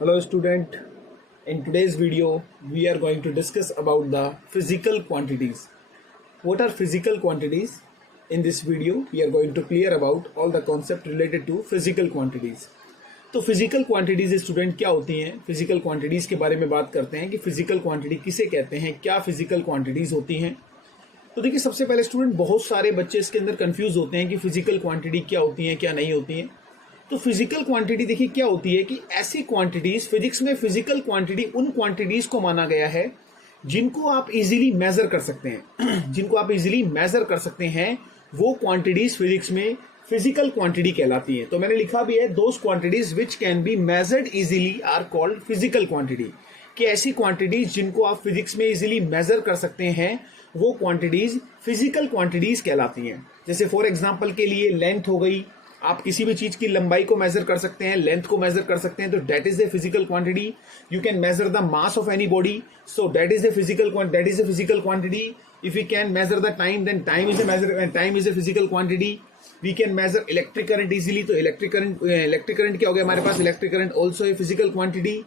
Hello student, in today's video we are going to discuss about the physical quantities. What are physical quantities? In this video we are going to clear about all the concept related to physical quantities. तो physical quantities student क्या होती हैं? Physical quantities के बारे में बात करते हैं कि फिजिकल क्वांटिटी किसे कहते हैं, क्या फिजिकल क्वांटिटीज होती हैं। तो देखिए सबसे पहले स्टूडेंट बहुत सारे बच्चे इसके अंदर कंफ्यूज होते हैं कि फिजिकल क्वांटिटी क्या होती है क्या नहीं होती है। तो फिजिकल क्वांटिटी देखिए क्या होती है कि ऐसी क्वांटिटीज, फिजिक्स में फिजिकल क्वांटिटी उन क्वांटिटीज को माना गया है जिनको आप इजीली मेजर कर सकते हैं जिनको आप इजीली मेजर कर सकते हैं, वो क्वांटिटीज फिजिक्स में फिजिकल क्वांटिटी कहलाती है। तो मैंने लिखा भी है, those quantities which can be measured easily are called physical quantity, कि ऐसी क्वांटिटीज जिनको आप फिजिक्स में इजीली मेजर कर सकते हैं वो क्वांटिटीज फिजिकल क्वांटिटीज कहलाती हैं। जैसे फॉर एग्जांपल के लिए लेंथ हो गई, आप किसी भी चीज की लंबाई को मेजर कर सकते हैं, लेंथ को मेजर कर सकते हैं, तो that is a physical quantity. You can measure the mass of any body, so that is a physical quantity. If you can measure the time, then time is a physical quantity. We can measure electric current easily, तो electric current क्या हो गया हमारे पास, electric current also a physical quantity.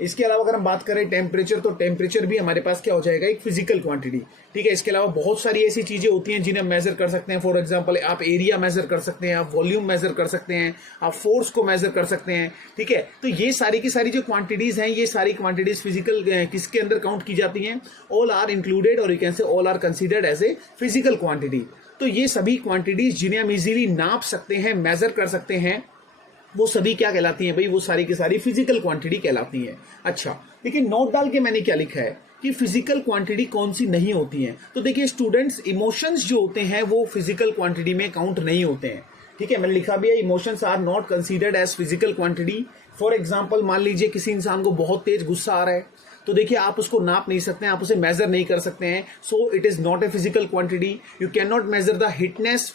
इसके अलावा अगर हम बात करें टेम्परेचर, तो टेम्परेचर भी हमारे पास क्या हो जाएगा, एक फिजिकल क्वांटिटी। ठीक है, इसके अलावा बहुत सारी ऐसी चीजें होती हैं जिन्हें मेजर कर सकते हैं। फॉर एग्जांपल आप एरिया मेजर कर सकते हैं, आप वॉल्यूम मेजर कर सकते हैं, आप फोर्स को मेजर कर सकते हैं। ठीक है, तो ये सारी की सारी जो क्वांटिटीज हैं, ये सारी क्वांटिटीज फिजिकल किसके अंदर काउंट की जाती हैं, ऑल आर इंक्लूडेड, और you can say all are considered as a physical quantity. तो ये सभी क्वांटिटीज जिन्हें हम इजीली नाप सकते हैं, मेजर कर सकते हैं, वो सभी क्या कहलाती हैं भाई, वो सारी की सारी फिजिकल क्वांटिटी कहलाती हैं। अच्छा, देखिए नोट डाल के मैंने क्या लिखा है कि फिजिकल क्वांटिटी कौन सी नहीं होती हैं। तो देखिए स्टूडेंट्स, इमोशंस जो होते हैं वो फिजिकल क्वांटिटी में काउंट नहीं होते हैं। ठीक है, मैंने लिखा भी है, emotions are not considered as physical quantity. For example मान लीजिए किसी इंसान को बहुत तेज गुस्सा आ रहा है, तो देखिए आप उसको नाप नहीं सकते हैं, आप उसे मेजर नहीं कर सकते हैं, so it is not a physical quantity. You can not measure the hitness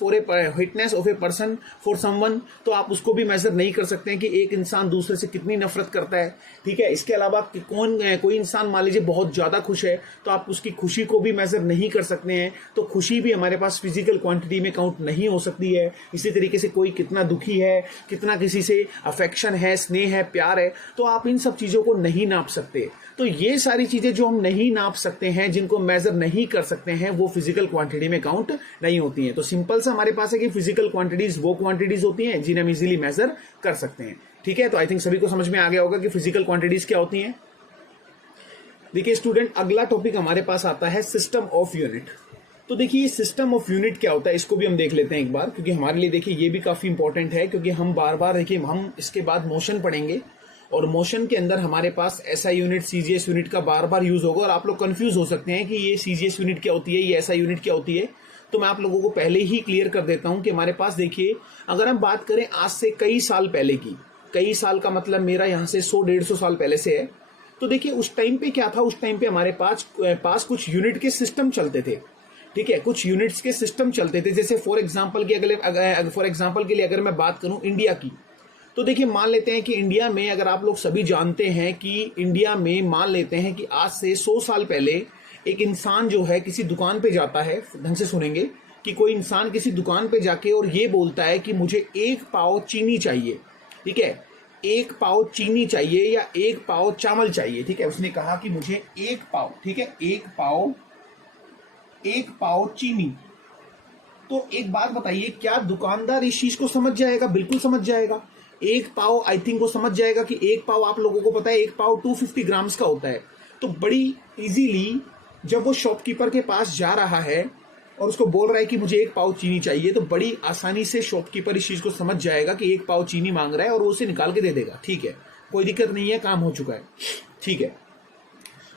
of a person for someone, तो आप उसको भी मेजर नहीं कर सकते हैं कि एक इंसान दूसरे से कितनी नफरत करता है। ठीक है, इसके अलावा कोई इंसान मान लीजिए बहुत ज्यादा खुश है, तो आप उसकी खुशी को भी मेजर नहीं कर सकते हैं, तो खुशी भी हमारे पास फिजिकल क्वांटिटी में काउंट नहीं हो सकती है। इसी तरीके से कोई कितना दुखी है, कितना किसी से अफेक्शन है, स्नेह है, प्यार है, तो आप इन सब चीजों को नहीं नाप सकते। तो ये सारी चीजें जो हम नहीं नाप सकते हैं, जिनको मेजर नहीं कर सकते हैं, वो फिजिकल क्वांटिटी में काउंट नहीं होती हैं। तो सिंपल सा हमारे पास है कि फिजिकल क्वांटिटीज वो क्वांटिटीज होती हैं जिन्हें हम इजीली मेजर कर सकते हैं। ठीक है, तो आई थिंक सभी को समझ में आ गया होगा कि फिजिकल क्वांटिटीज क्या होती हैं। देखिए स्टूडेंट, अगला टॉपिक हमारे पास आता है सिस्टम ऑफ यूनिट। तो देखिए ये सिस्टम ऑफ यूनिट क्या होता है, इसको भी हम देख लेते हैं एक बार, क्योंकि हमारे लिए देखिए ये भी काफी इंपॉर्टेंट है, क्योंकि हम बार बार देखिए हम इसके बाद मोशन पढ़ेंगे, और मोशन के अंदर हमारे पास ऐसा यूनिट सीजीएस यूनिट का बार बार यूज होगा, और आप लोग कंफ्यूज हो सकते हैं कि ये सीजीएस यूनिट क्या होती है, ये ऐसा यूनिट क्या होती है। तो मैं आप लोगों को पहले ही क्लियर कर देता हूं कि हमारे पास देखिए, अगर हम बात करें आज से कई साल पहले की, कई साल का मतलब मेरा यहाँ से 100-150 साल पहले से है, तो देखिए उस टाइम पे क्या था, उस टाइम पे हमारे पास कुछ यूनिट के सिस्टम चलते थे। ठीक है, कुछ यूनिट्स के सिस्टम चलते थे। जैसे फॉर एग्जाम्पल के लिए अगर मैं बात करूं इंडिया की, तो देखिए मान लेते हैं कि इंडिया में, अगर आप लोग सभी जानते हैं कि इंडिया में मान लेते हैं कि आज से 100 साल पहले एक इंसान जो है किसी दुकान पे जाता है, ढंग से सुनेंगे, कि कोई इंसान किसी दुकान पे जाके और ये बोलता है कि मुझे 1 पाव चीनी चाहिए। ठीक है, 1 पाव चीनी चाहिए या 1 पाव चावल चाहिए। ठीक है, उसने कहा कि मुझे 1 पाव, ठीक है, 1 पाव चीनी। तो एक बात बताइए, क्या दुकानदार इस चीज को समझ जाएगा? बिल्कुल समझ जाएगा। 1 पाव आई थिंक वो समझ जाएगा कि 1 पाव, आप लोगों को पता है 1 पाव 250 ग्राम्स का होता है। तो बड़ी इजीली जब वो शॉपकीपर के पास जा रहा है और उसको बोल रहा है कि मुझे 1 पाव चीनी चाहिए, तो बड़ी आसानी से शॉपकीपर इस चीज को समझ जाएगा कि 1 पाव चीनी मांग रहा है, और वो उसे निकाल के दे देगा। ठीक है, कोई दिक्कत नहीं है, काम हो चुका है। ठीक है,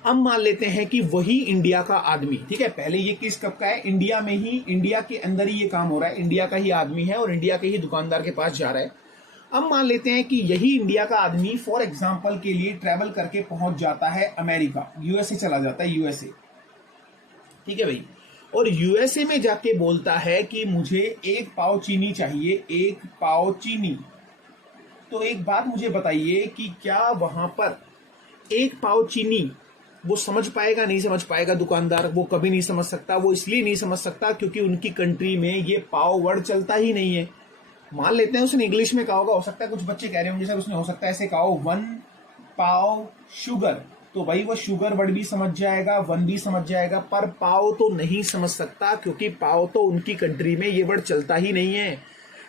अब मान लेते हैं कि वही इंडिया का आदमी, ठीक है, पहले ये किस कब का है, इंडिया में ही, इंडिया के अंदर ही ये काम हो रहा है, इंडिया का ही आदमी है और इंडिया के ही दुकानदार के पास जा रहा है। अब मान लेते हैं कि यही इंडिया का आदमी फॉर एग्जांपल के लिए ट्रैवल करके पहुंच जाता है अमेरिका, यूएसए चला जाता है, यूएसए। ठीक है भाई, और यूएसए में जाके बोलता है कि मुझे 1 पाव चीनी चाहिए, 1 पाव चीनी। तो एक बात मुझे बताइए कि क्या वहां पर 1 पाव चीनी वो समझ पाएगा, नहीं समझ पाएगा दुकानदार? वो कभी नहीं समझ सकता। वो इसलिए नहीं समझ सकता क्योंकि उनकी कंट्री में ये पाव वर्ड चलता ही नहीं है। मान लेते हैं उसने इंग्लिश में कहा होगा, हो सकता है कुछ बच्चे कह रहे होंगे सर उसने हो सकता है ऐसे कहा हो 1 पाव शुगर, तो भाई वो शुगर वर्ड भी समझ जाएगा, वन भी समझ जाएगा, पर पाव तो नहीं समझ सकता, क्योंकि पाव तो उनकी कंट्री में ये वर्ड चलता ही नहीं है।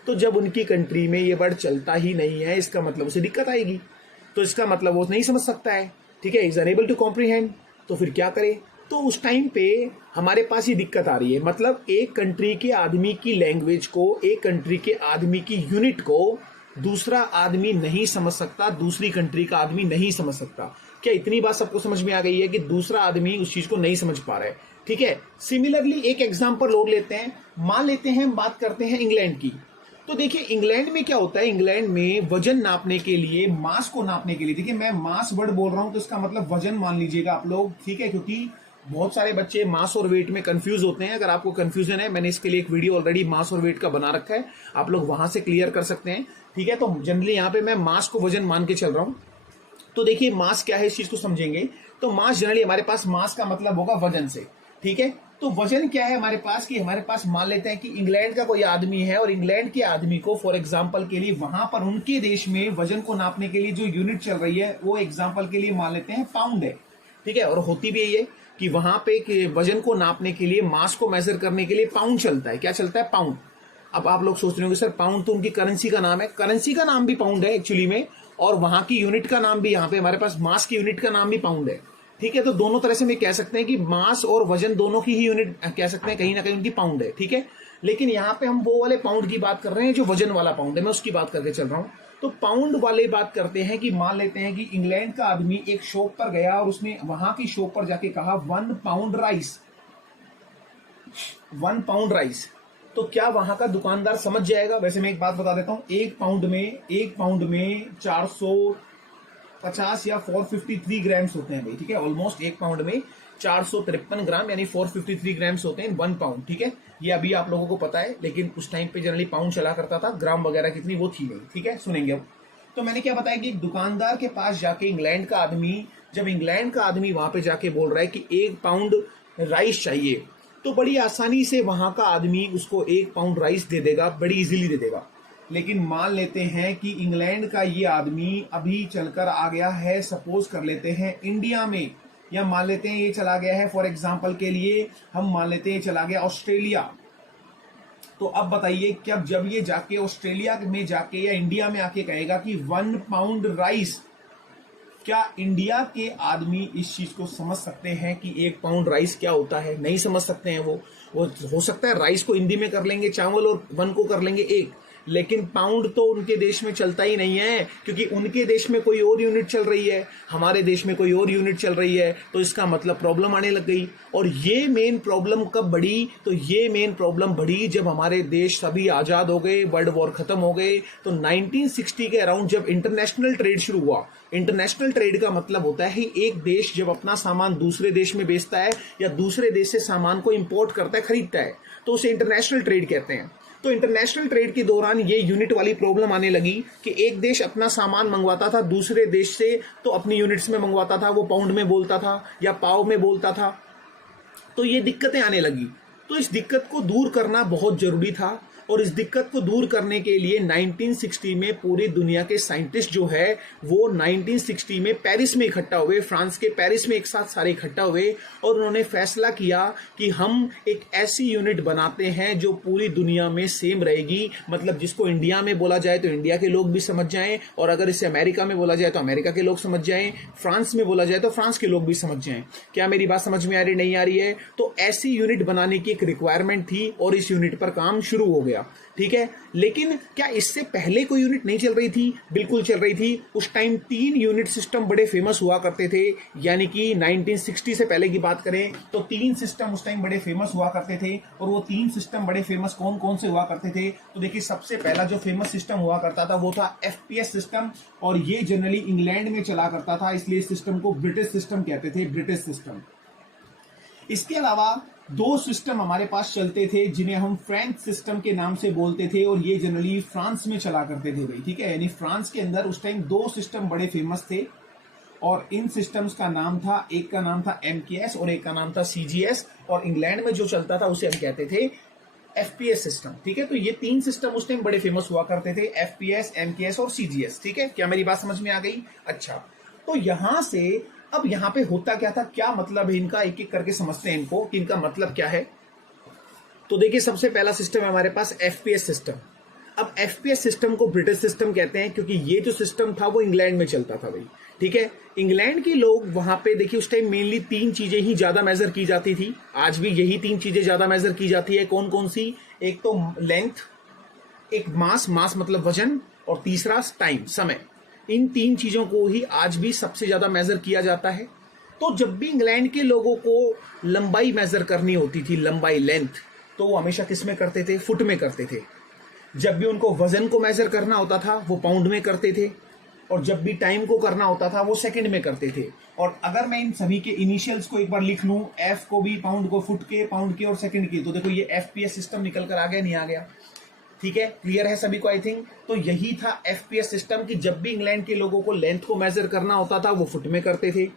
तो जब उनकी कंट्री में ये वर्ड चलता ही नहीं है, इसका मतलब उसे दिक्कत आएगी, तो इसका मतलब वो नहीं समझ सकता है, ठीक है, इज अनेबल टू कॉम्प्रीहेंड। तो फिर क्या करे, तो उस टाइम पे हमारे पास ये दिक्कत आ रही है, मतलब एक कंट्री के आदमी की लैंग्वेज को, एक कंट्री के आदमी की यूनिट को दूसरा आदमी नहीं समझ सकता, दूसरी कंट्री का आदमी नहीं समझ सकता। क्या इतनी बात सबको समझ में आ गई है कि दूसरा आदमी उस चीज को नहीं समझ पा रहा है, ठीक है। सिमिलरली एक एग्जांपल और लेते हैं, मान लेते हैं, बात करते हैं इंग्लैंड की। तो देखिए इंग्लैंड में क्या होता है, इंग्लैंड में वजन नापने के लिए, मास को नापने के लिए, देखिए मैं मास वर्ड बोल रहा हूं तो इसका मतलब वजन मान लीजिएगा आप लोग, ठीक है, क्योंकि बहुत सारे बच्चे मास और वेट में कंफ्यूज होते हैं। अगर आपको कंफ्यूजन है, मैंने इसके लिए एक वीडियो ऑलरेडी मास और वेट का बना रखा है, आप लोग वहां से क्लियर कर सकते हैं, ठीक है। तो जनरली यहाँ पे मैं मास को वजन मान के चल रहा हूं। तो देखिए मास क्या है, इस चीज को समझेंगे। तो मास जनरली हमारे पास, मास का मतलब होगा वजन से, ठीक है। तो वजन क्या है हमारे पास, कि हमारे पास मान लेते हैं कि इंग्लैंड का कोई आदमी है, और इंग्लैंड के आदमी को फॉर एग्जांपल के लिए वहां पर उनके देश में वजन को नापने के लिए जो यूनिट चल रही है, वो एग्जांपल के लिए मान लेते हैं पाउंड है, ठीक है। और होती भी यही है कि वहां पे वजन को नापने के लिए, मास को मेजर करने के लिए पाउंड चलता है। क्या चलता है, पाउंड। अब आप लोग सोच रहे होंगे सर पाउंड तो उनकी करेंसी का नाम है, करेंसी का नाम भी पाउंड है एक्चुअली में, और वहां की यूनिट का नाम भी, यहाँ पे हमारे पास मास की यूनिट का नाम भी पाउंड है, ठीक है। तो दोनों तरह से हम कह सकते हैं कि मास और वजन दोनों की ही यूनिट कह सकते हैं, कहीं ना कहीं उनकी पाउंड है, ठीक है। लेकिन यहाँ पे हम वो वाले पाउंड की बात कर रहे हैं जो वजन वाला पाउंड है, मैं उसकी बात करके चल रहा हूँ। तो पाउंड वाले बात करते हैं कि मान लेते हैं कि इंग्लैंड का आदमी एक शॉप पर गया और उसने वहां की शॉप पर जाके कहा 1 पाउंड राइस, 1 पाउंड राइस। तो क्या वहां का दुकानदार समझ जाएगा? वैसे मैं एक बात बता देता हूं, एक पाउंड में 450 या 453 ग्राम्स होते हैं भाई, ठीक है। ऑलमोस्ट एक पाउंड में 453 ग्राम यानी 453 ग्राम्स होते हैं 1 पाउंड, ठीक है। ये अभी आप लोगों को पता है, लेकिन उस टाइम पे जनरली पाउंड चला करता था, ग्राम वगैरह कितनी वो थी नहीं, ठीक है। सुनेंगे अब। तो मैंने क्या बताया कि दुकानदार के पास जाके इंग्लैंड का आदमी, जब इंग्लैंड का आदमी वहां पे जाके बोल रहा है कि 1 पाउंड राइस चाहिए, तो बड़ी आसानी से वहां का आदमी उसको 1 पाउंड राइस दे देगा, बड़ी इजीली दे देगा। लेकिन मान लेते हैं कि इंग्लैंड का ये आदमी अभी चलकर आ गया है, सपोज कर लेते हैं इंडिया में, या मान लेते हैं ये चला गया है, फॉर एग्जांपल के लिए हम मान लेते हैं चला गया ऑस्ट्रेलिया। तो अब बताइए क्या जब ये जाके ऑस्ट्रेलिया में जाके या इंडिया में आके कहेगा कि 1 पाउंड राइस, क्या इंडिया के आदमी इस चीज को समझ सकते हैं कि 1 पाउंड राइस क्या होता है? नहीं समझ सकते हैं वो हो सकता है राइस को हिंदी में कर लेंगे चावल, और 1 को कर लेंगे 1, लेकिन पाउंड तो उनके देश में चलता ही नहीं है, क्योंकि उनके देश में कोई और यूनिट चल रही है, हमारे देश में कोई और यूनिट चल रही है। तो इसका मतलब प्रॉब्लम आने लग गई। और ये मेन प्रॉब्लम कब बढ़ी? तो ये मेन प्रॉब्लम बढ़ी जब हमारे देश सभी आजाद हो गए, वर्ल्ड वॉर खत्म हो गए। तो 1960 के अराउंड जब इंटरनेशनल ट्रेड शुरू हुआ, इंटरनेशनल ट्रेड का मतलब होता है एक देश जब अपना सामान दूसरे देश में बेचता है या दूसरे देश से सामान को इंपोर्ट करता है, खरीदता है, तो उसे इंटरनेशनल ट्रेड कहते हैं। तो इंटरनेशनल ट्रेड के दौरान ये यूनिट वाली प्रॉब्लम आने लगी कि एक देश अपना सामान मंगवाता था दूसरे देश से, तो अपनी यूनिट्स में मंगवाता था, वो पाउंड में बोलता था या पाव में बोलता था, तो ये दिक्कतें आने लगी। तो इस दिक्कत को दूर करना बहुत जरूरी था, और इस दिक्कत को दूर करने के लिए 1960 में पूरी दुनिया के साइंटिस्ट जो है वो 1960 में पेरिस में इकट्ठा हुए, फ्रांस के पेरिस में एक साथ सारे इकट्ठा हुए, और उन्होंने फैसला किया कि हम एक ऐसी यूनिट बनाते हैं जो पूरी दुनिया में सेम रहेगी, मतलब जिसको इंडिया में बोला जाए तो इंडिया के लोग भी समझ जाएं, और अगर इसे अमेरिका में बोला जाए तो अमेरिका के लोग समझ जाएं, फ्रांस में बोला जाए तो फ्रांस के लोग भी समझ जाएं। क्या मेरी बात समझ में आ रही नहीं आ रही है? तो ऐसी यूनिट बनाने की एक रिक्वायरमेंट थी और इस यूनिट पर काम शुरू हो गया, ठीक है। लेकिन क्या इससे पहले कोई यूनिट नहीं चल रही थी? बिल्कुल चल रही थी। उस टाइम 3 यूनिट सिस्टम बड़े फेमस हुआ करते थे, यानी कि 1960 से पहले की बात करें तो 3 सिस्टम उस टाइम बड़े फेमस हुआ करते थे। और वो 3 सिस्टम बड़े फेमस कौन कौन से हुआ करते थे? तो देखिए सबसे पहला जो फेमस सिस्टम हुआ करता था वो था FPS सिस्टम, और ये जनरली इंग्लैंड में चला करता था, इसलिए इस सिस्टम को ब्रिटिश सिस्टम कहते थे, ब्रिटिश सिस्टम। इसके अलावा 2 सिस्टम हमारे पास चलते थे जिन्हें हम फ्रेंच सिस्टम के नाम से बोलते थे, और ये जनरली फ्रांस में चला करते थे भाई, ठीक है। यानी फ्रांस के अंदर उस टाइम 2 सिस्टम बड़े फेमस थे, और इन सिस्टम्स का नाम था, एक का नाम था MKS और एक का नाम था CGS, और इंग्लैंड में जो चलता था उसे हम कहते थे FPS सिस्टम, ठीक है। तो ये 3 सिस्टम उस टाइम बड़े फेमस हुआ करते थे, FPS, MKS और CGS, ठीक है। क्या मेरी बात समझ में आ गई? अच्छा, तो यहां से अब यहां पे होता क्या था, क्या मतलब है इनका, एक एक करके समझते हैं इनको कि इनका मतलब क्या है। तो देखिए सबसे पहला सिस्टम है हमारे पास एफपीएस सिस्टम। अब एफपीएस सिस्टम को ब्रिटिश सिस्टम कहते हैं क्योंकि ये जो सिस्टम था वो इंग्लैंड में चलता था भाई, ठीक है। इंग्लैंड के लोग वहां पे देखिए उस टाइम मेनली तीन चीजें ही ज्यादा मेजर की जाती थी, आज भी यही तीन चीजें ज्यादा मेजर की जाती है। कौन कौन सी? एक तो लेंथ, एक मास, मास मतलब वजन, और तीसरा टाइम, समय। इन तीन चीजों को ही आज भी सबसे ज्यादा मेजर किया जाता है। तो जब भी इंग्लैंड के लोगों को लंबाई मेजर करनी होती थी, लंबाई लेंथ, तो वो हमेशा किस में करते थे? फुट में करते थे। जब भी उनको वजन को मेजर करना होता था वो पाउंड में करते थे, और जब भी टाइम को करना होता था वो सेकंड में करते थे। और अगर मैं इन सभी के इनिशियल्स को एक बार लिख लूं, एफ को भी, पाउंड को फुट के, पाउंड के और सेकंड के, तो देखो ये एफपीएस सिस्टम निकल कर आ गया, नहीं आ गया? ठीक है, क्लियर है सभी को आई थिंक। तो यही था एफपीएस सिस्टम कि जब भी इंग्लैंड के लोगों को लेंथ को मेजर करना होता था वो फुट में करते थे,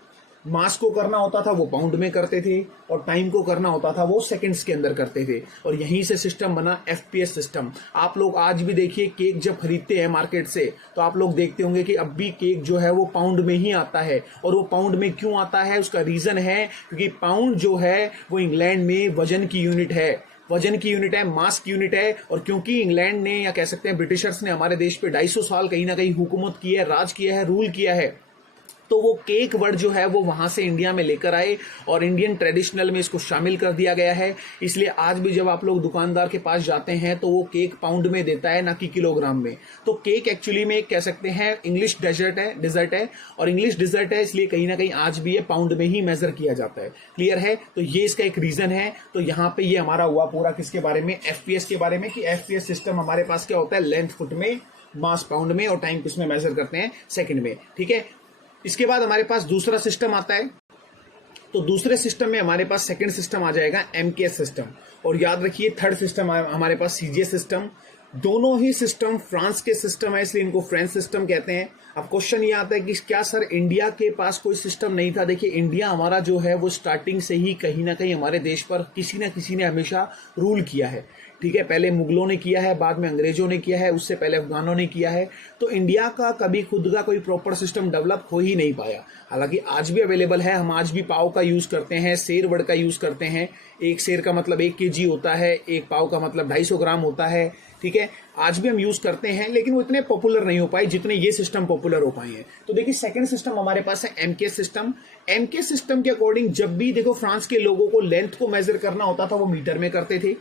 मास को करना होता था वो पाउंड में करते थे, और टाइम को करना होता था वो सेकंड्स के अंदर करते थे। और यहीं से सिस्टम बना एफपीएस सिस्टम। आप लोग आज भी देखिए केक जब खरीदते हैं मार्केट से तो आप लोग देखते होंगे कि अब भी केक जो है वो पाउंड में ही आता है। और वो पाउंड में क्यों आता है? उसका रीजन है क्योंकि पाउंड जो है वो इंग्लैंड में वजन की यूनिट है, वजन की यूनिट है, मास की यूनिट है। और क्योंकि इंग्लैंड ने, या कह सकते हैं ब्रिटिशर्स ने, हमारे देश पे 250 साल कहीं ना कहीं हुकूमत की है, राज किया है, रूल किया है, तो वो केक वर्ड जो है वो वहां से इंडिया में लेकर आए और इंडियन ट्रेडिशनल में इसको शामिल कर दिया गया है। इसलिए आज भी जब आप लोग दुकानदार के पास जाते हैं तो वो केक पाउंड में देता है, ना कि किलोग्राम में। तो केक एक्चुअली में कह सकते हैं इंग्लिश डिजर्ट है, और इंग्लिश डिजर्ट है इसलिए कहीं ना कहीं आज भी ये पाउंड में ही मेजर किया जाता है। क्लियर है? तो ये इसका एक रीजन है। तो यहाँ पे ये हमारा हुआ पूरा किसके बारे में? एफपीएस के बारे में, कि एफपीएस सिस्टम हमारे पास क्या होता है? लेंथ फुट में, मास पाउंड में, और टाइम किसमें मेजर करते हैं? सेकंड में। ठीक है, इसके बाद हमारे पास दूसरा सिस्टम आता है। तो दूसरे सिस्टम में हमारे पास सेकंड सिस्टम आ जाएगा एमकेएस सिस्टम, और याद रखिए थर्ड सिस्टम हमारे पास सीजीएस सिस्टम। दोनों ही सिस्टम फ्रांस के सिस्टम है इसलिए इनको फ्रेंच सिस्टम कहते हैं। अब क्वेश्चन ये आता है कि क्या सर इंडिया के पास कोई सिस्टम नहीं था? देखिए इंडिया हमारा जो है वो स्टार्टिंग से ही कहीं ना कहीं हमारे देश पर किसी ना किसी ने हमेशा रूल किया है। ठीक है, पहले मुगलों ने किया है, बाद में अंग्रेजों ने किया है, उससे पहले अफगानों ने किया है। तो इंडिया का कभी खुद का कोई प्रॉपर सिस्टम डेवलप हो ही नहीं पाया। हालांकि आज भी अवेलेबल है, हम आज भी पाव का यूज करते हैं, सेर वर्ड का यूज करते हैं। एक सेर का मतलब 1 kg होता है, एक पाव का मतलब 250 ग्राम होता है। ठीक है, आज भी हम यूज करते हैं, लेकिन वो इतने पॉपुलर नहीं हो पाए जितने ये सिस्टम पॉपुलर हो पाए हैं। तो देखिए सेकंड सिस्टम हमारे पास है एमकेएस सिस्टम। एमकेएस सिस्टम के अकॉर्डिंग जब भी देखो फ्रांस के लोगों को लेंथ को मेजर करना होता था वो मीटर में करते थे,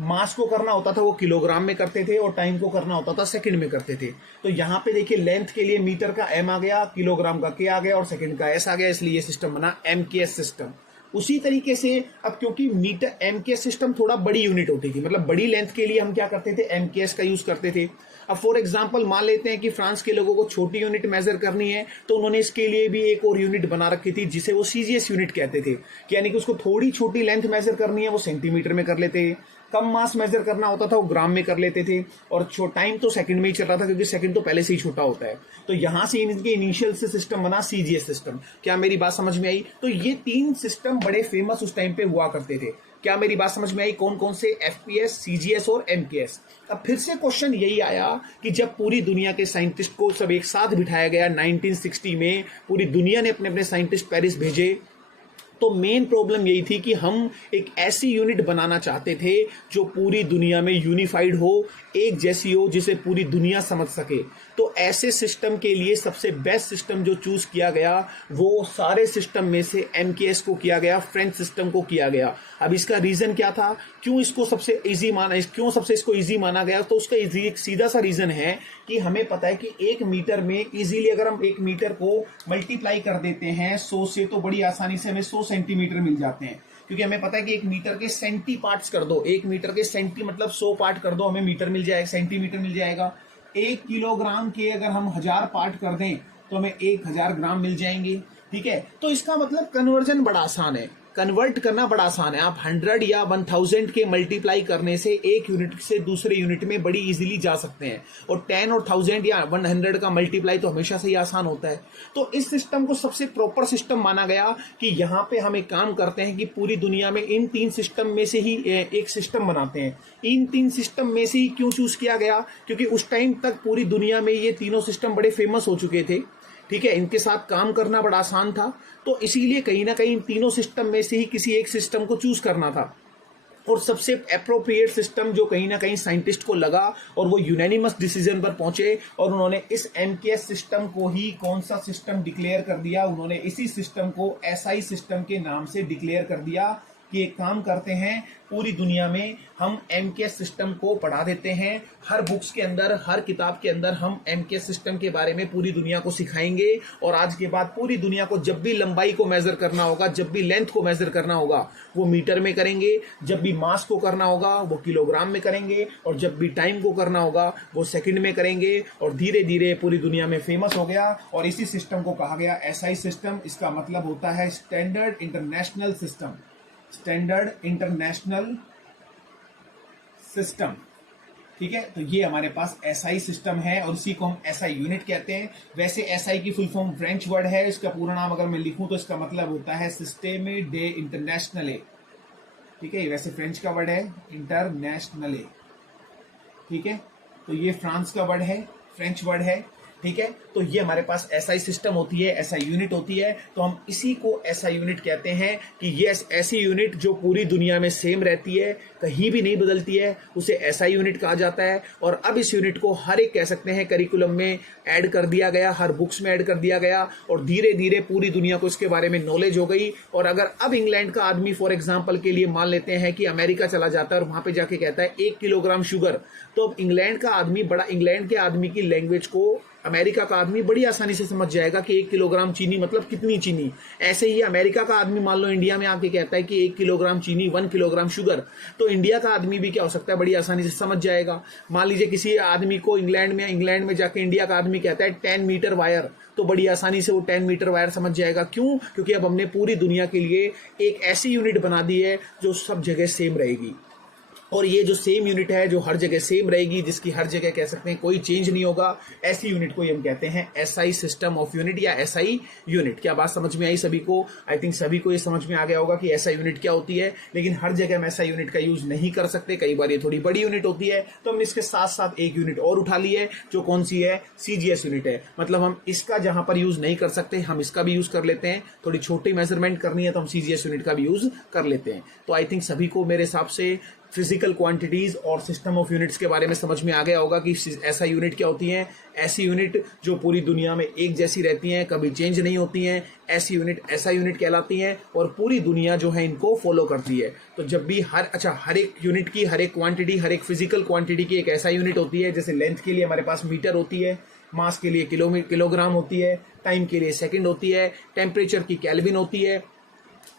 मास को करना होता था वो किलोग्राम में करते थे, और टाइम को करना होता था सेकंड में करते थे। तो यहाँ पे देखिए लेंथ के लिए मीटर का एम आ गया, किलोग्राम का के आ गया, और सेकंड का एस आ गया, इसलिए ये सिस्टम बना एमकेएस सिस्टम। उसी तरीके से अब क्योंकि मीटर एमकेएस सिस्टम थोड़ा बड़ी यूनिट होती थी, मतलब बड़ी लेंथ के लिए हम क्या करते थे? एमकेएस का यूज करते थे। अब फॉर एग्जांपल मान लेते हैं कि फ्रांस के लोगों को छोटी यूनिट मेजर करनी है, तो उन्होंने इसके लिए भी एक और यूनिट बना रखी थी जिसे वो सीजीएस यूनिट कहते थे, कि यानी कि उसको थोड़ी छोटी लेंथ मेजर करनी है वो सेंटीमीटर में कर लेते हैं, कम मास मेजर करना होता था वो ग्राम में कर लेते थे, और टाइम तो सेकंड में ही चल रहा था क्योंकि सेकंड तो पहले से ही छोटा होता है। तो यहां से इनके इनिशियल से सिस्टम बना सीजीएस सिस्टम। क्या मेरी बात समझ में आई? तो ये तीन सिस्टम बड़े फेमस उस टाइम पे हुआ करते थे। क्या मेरी बात समझ में आई? कौन कौन से? एफपीएस, सीजीएस और एमकेएस। अब फिर से क्वेश्चन यही आया कि जब पूरी दुनिया के साइंटिस्ट को सब एक साथ बिठाया गया 1960 में, पूरी दुनिया ने अपने अपने साइंटिस्ट पेरिस भेजे, तो मेन प्रॉब्लम यही थी कि हम एक ऐसी यूनिट बनाना चाहते थे जो पूरी दुनिया में यूनिफाइड हो, एक जैसी हो, जिसे पूरी दुनिया समझ सके। तो ऐसे सिस्टम के लिए सबसे बेस्ट सिस्टम जो चूज किया गया वो सारे सिस्टम में से एमकेएस को किया गया, फ्रेंच सिस्टम को किया गया। अब इसका रीजन क्या था? क्यों इसको सबसे इजी माना, क्यों सबसे इसको इजी माना गया? तो उसका एक सीधा सा रीजन है कि हमें पता है कि 1 मीटर में इजीली अगर हम 1 मीटर को मल्टीप्लाई कर देते हैं 100 से, तो बड़ी आसानी से हमें 100 सेंटीमीटर मिल जाते हैं। क्योंकि हमें पता है कि 1 मीटर के सेंटी पार्ट्स कर दो, 1 मीटर के सेंटी मतलब 100 पार्ट कर दो, हमें मीटर मिल जाएगा, सेंटीमीटर मिल जाएगा। 1 किलोग्राम के अगर हम 1000 पार्ट कर दें तो हमें 1000 ग्राम मिल जाएंगे। ठीक है, तो इसका मतलब कन्वर्जन बड़ा आसान है, कन्वर्ट करना बड़ा आसान है। आप 100 या 1000 के मल्टीप्लाई करने से एक यूनिट से दूसरे यूनिट में बड़ी इजीली जा सकते हैं, और 10 और 1000 या 100 का मल्टीप्लाई तो हमेशा से ही आसान होता है। तो इस सिस्टम को सबसे प्रॉपर सिस्टम माना गया कि यहाँ पे हम एक काम करते हैं कि पूरी दुनिया में इन 3 सिस्टम में से ही एक सिस्टम बनाते हैं। इन 3 सिस्टम में से ही क्यों चूज किया गया? क्योंकि उस टाइम तक पूरी दुनिया में ये तीनों सिस्टम बड़े फेमस हो चुके थे। ठीक है, इनके साथ काम करना बड़ा आसान था। तो इसीलिए कहीं ना कहीं इन तीनों सिस्टम में से ही किसी एक सिस्टम को चूज करना था, और सबसे अप्रोप्रिएट सिस्टम जो कहीं ना कहीं साइंटिस्ट को लगा और वो यूनानिमस डिसीजन पर पहुंचे, और उन्होंने इस एमकेएस सिस्टम को ही कौन सा सिस्टम डिक्लेयर कर दिया, उन्होंने इसी सिस्टम को एसआई सिस्टम के नाम से डिक्लेयर कर दिया कि एक काम करते हैं, पूरी दुनिया में हम एमकेएस सिस्टम को पढ़ा देते हैं, हर बुक्स के अंदर, हर किताब के अंदर हम एमकेएस सिस्टम के बारे में पूरी दुनिया को सिखाएंगे। और आज के बाद पूरी दुनिया को जब भी लंबाई को मेजर करना होगा, जब भी लेंथ को मेजर करना होगा, वो मीटर में करेंगे, जब भी मास को करना होगा वो किलोग्राम में करेंगे, और जब भी टाइम को करना होगा वो सेकंड में करेंगे। और धीरे धीरे पूरी दुनिया में फेमस हो गया, और इसी सिस्टम को कहा गया एसआई सिस्टम। इसका मतलब होता है standard international system, standard international system. ठीक है, तो ये हमारे पास एसआई सिस्टम है, और इसी को हम एसआई यूनिट कहते हैं। वैसे एसआई की फुल फॉर्म फ्रेंच वर्ड है, इसका पूरा नाम अगर मैं लिखूं तो इसका मतलब होता है सिस्टेमे डे इंटरनेशनले। ठीक है, वैसे फ्रेंच का वर्ड है इंटरनेशनले। ठीक है, तो ये फ्रांस का वर्ड है, फ्रेंच वर्ड है। ठीक है, तो ये हमारे पास एसआई सिस्टम होती है, एसआई यूनिट होती है। तो हम इसी को एसआई यूनिट कहते हैं कि ये ऐसी यूनिट जो पूरी दुनिया में सेम रहती है, कहीं भी नहीं बदलती है, उसे एसआई यूनिट कहा जाता है। और अब इस यूनिट को हर एक कह सकते हैं करिकुलम में ऐड कर दिया गया, हर बुक्स में ऐड कर दिया गया, और धीरे धीरे पूरी दुनिया को इसके बारे में नॉलेज हो गई। और अगर अब इंग्लैंड का आदमी फॉर एग्जाम्पल के लिए मान लेते हैं कि अमेरिका चला जाता है और वहां पे जाके कहता है 1 किलोग्राम शुगर, तो अब इंग्लैंड का आदमी इंग्लैंड के आदमी की लैंग्वेज को अमेरिका का आदमी बड़ी आसानी से समझ जाएगा कि 1 किलोग्राम चीनी मतलब कितनी चीनी। ऐसे ही अमेरिका का आदमी मान लो इंडिया में आके कहता है कि 1 किलोग्राम चीनी 1 किलोग्राम शुगर, तो इंडिया का आदमी भी क्या हो सकता है, बड़ी आसानी से समझ जाएगा। मान लीजिए किसी आदमी को इंग्लैंड में जाके इंडिया का आदमी कहता है 10 मीटर वायर, तो बड़ी आसानी से वो 10 मीटर वायर समझ जाएगा। क्यों? क्योंकि अब हमने पूरी दुनिया के लिए एक ऐसी यूनिट बना दी है जो सब जगह सेम रहेगी। और ये जो सेम यूनिट है, जो हर जगह सेम रहेगी, जिसकी हर जगह कह सकते हैं कोई चेंज नहीं होगा, ऐसी यूनिट को हम कहते हैं एसआई सिस्टम ऑफ यूनिट या एसआई यूनिट। क्या बात समझ में आई सभी को? आई थिंक सभी को ये समझ में आ गया होगा कि एसआई यूनिट क्या होती है। लेकिन हर जगह हम एसआई यूनिट का यूज नहीं कर सकते, कई बार ये थोड़ी बड़ी यूनिट होती है, तो हमने इसके साथ साथ एक यूनिट और उठा ली है, जो कौन सी है, सीजीएस यूनिट है। मतलब हम इसका जहां पर यूज नहीं कर सकते, हम इसका भी यूज कर लेते हैं। थोड़ी छोटी मेजरमेंट करनी है तो हम सीजीएस यूनिट का भी यूज कर लेते हैं। तो आई थिंक सभी को मेरे हिसाब से फिजिकल क्वांटिटीज और सिस्टम ऑफ यूनिट्स के बारे में समझ में आ गया होगा कि ऐसा यूनिट क्या होती है। ऐसी यूनिट जो पूरी दुनिया में एक जैसी रहती हैं, कभी चेंज नहीं होती हैं, ऐसी यूनिट ऐसा यूनिट कहलाती हैं, और पूरी दुनिया जो है इनको फॉलो करती है। तो जब भी हर एक यूनिट की, हर एक क्वांटिटी, हर एक फिजिकल क्वांटिटी की एक ऐसा यूनिट होती है। जैसे लेंथ के लिए हमारे पास मीटर होती है, मास के लिए किलोग्राम होती है, टाइम के लिए सेकंड होती है, टेम्परेचर की केल्विन होती है,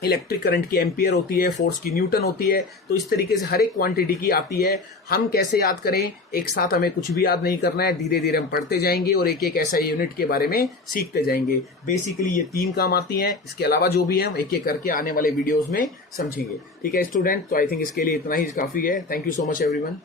इलेक्ट्रिक करंट की एम्पियर होती है, फोर्स की न्यूटन होती है। तो इस तरीके से हर एक क्वांटिटी की आती है। हम कैसे याद करें? एक साथ हमें कुछ भी याद नहीं करना है, धीरे धीरे हम पढ़ते जाएंगे और एक एक ऐसा यूनिट के बारे में सीखते जाएंगे। बेसिकली ये 3 काम आती हैं, इसके अलावा जो भी है हम एक एक करके आने वाले वीडियोज में समझेंगे। ठीक है स्टूडेंट, तो आई थिंक इसके लिए इतना ही काफी है। Thank you so much everyone.